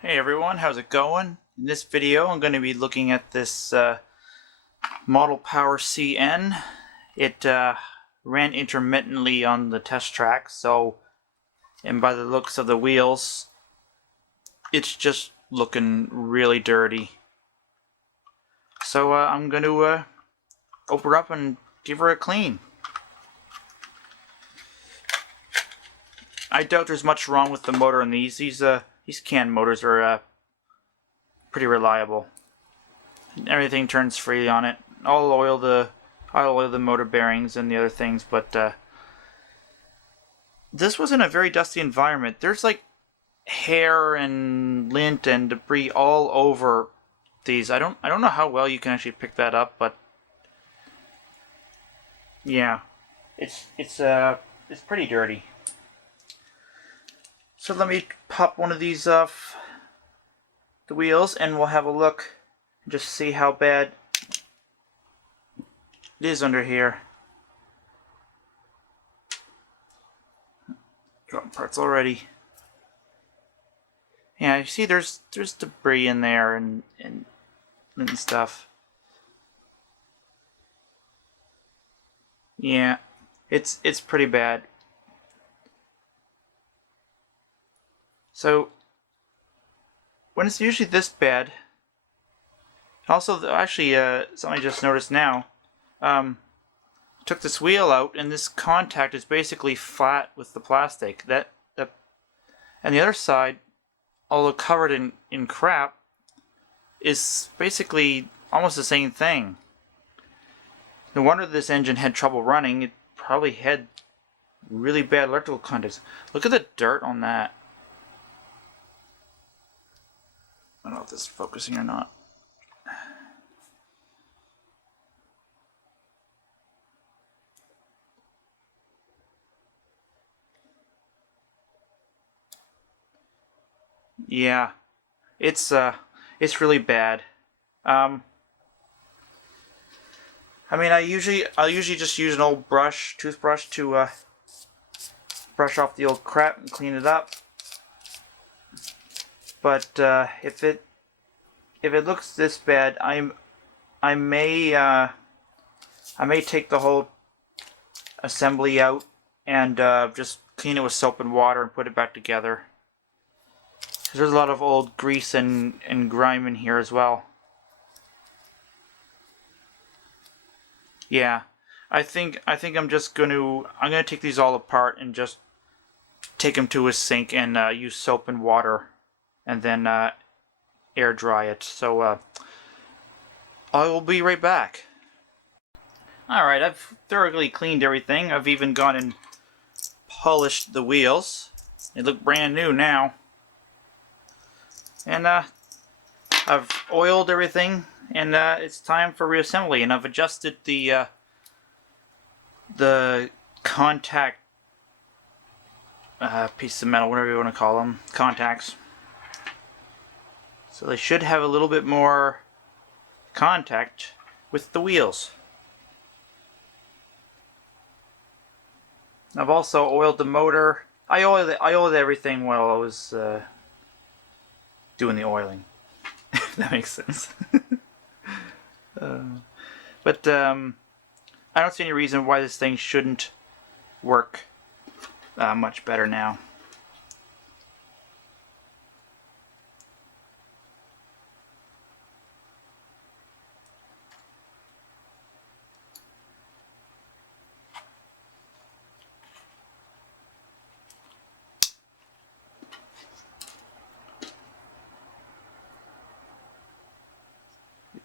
Hey everyone, how's it going? In this video I'm going to be looking at this Model Power CN. It ran intermittently on the test track, and by the looks of the wheels, it's just looking really dirty. So I'm going to open her up and give her a clean. I doubt there's much wrong with the motor in these. These CAN motors are pretty reliable. Everything turns freely on it. I'll oil the motor bearings and the other things, but this was in a very dusty environment. There's like hair and lint and debris all over these. I don't know how well you can actually pick that up, but yeah, it's pretty dirty. So let me pop one of these off the wheels and we'll have a look and just see how bad it is under here. Dropping parts already. Yeah, you see there's debris in there and stuff. Yeah, it's pretty bad. So when it's usually this bad, also actually something I just noticed now, took this wheel out and this contact is basically flat with the plastic. And the other side, although covered in crap, is basically almost the same thing. No wonder this engine had trouble running. It probably had really bad electrical contacts. Look at the dirt on that. I don't know if this is focusing or not. Yeah, it's really bad. I mean, I'll usually just use an old toothbrush to brush off the old crap and clean it up. But if it looks this bad, I may take the whole assembly out and just clean it with soap and water and put it back together. There's a lot of old grease and grime in here as well. Yeah, I think I'm gonna take these all apart and just take them to a sink and use soap and water, and then air dry it. So I will be right back. Alright, I've thoroughly cleaned everything. I've even gone and polished the wheels. They look brand new now. And I've oiled everything, and it's time for reassembly. And I've adjusted the contact piece of metal, whatever you want to call them, contacts. So they should have a little bit more contact with the wheels. I've also oiled the motor. I oiled everything while I was doing the oiling. If that makes sense. But I don't see any reason why this thing shouldn't work much better now.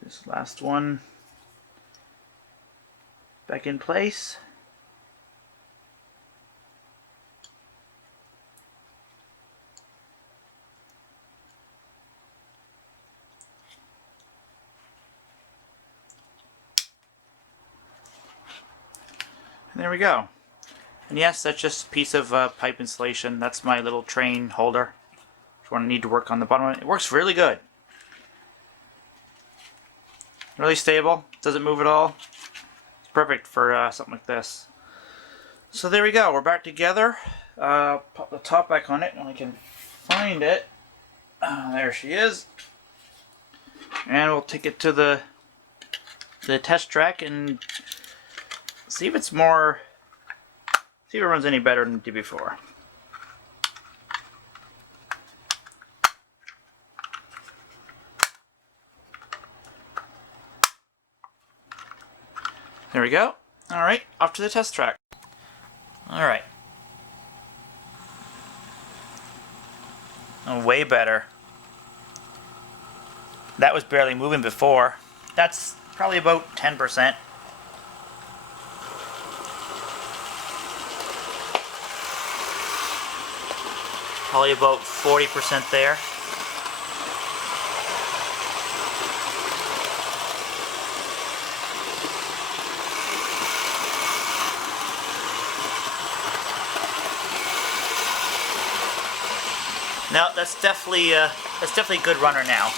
This last one back in place. And there we go. And yes, that's just a piece of pipe insulation. That's my little train holder. If you want to need to work on the bottom of it. It works really good. Really stable. Doesn't move at all. It's perfect for something like this. So there we go. We're back together. Pop the top back on it when I can find it. There she is. And we'll take it to the test track and see if it's more, see if it runs any better than it did before. There we go. Alright, off to the test track. Alright. Oh, way better. That was barely moving before. That's probably about 10%. Probably about 40% there. No, that's definitely a good runner now.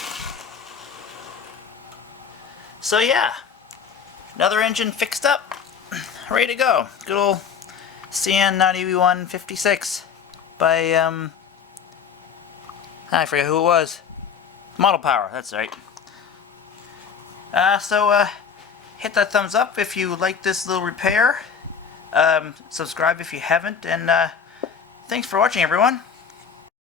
So yeah, another engine fixed up, ready to go. Good old CN9156 by I forget who it was. Model Power, that's right. So hit that thumbs up if you like this little repair. Subscribe if you haven't, and thanks for watching, everyone.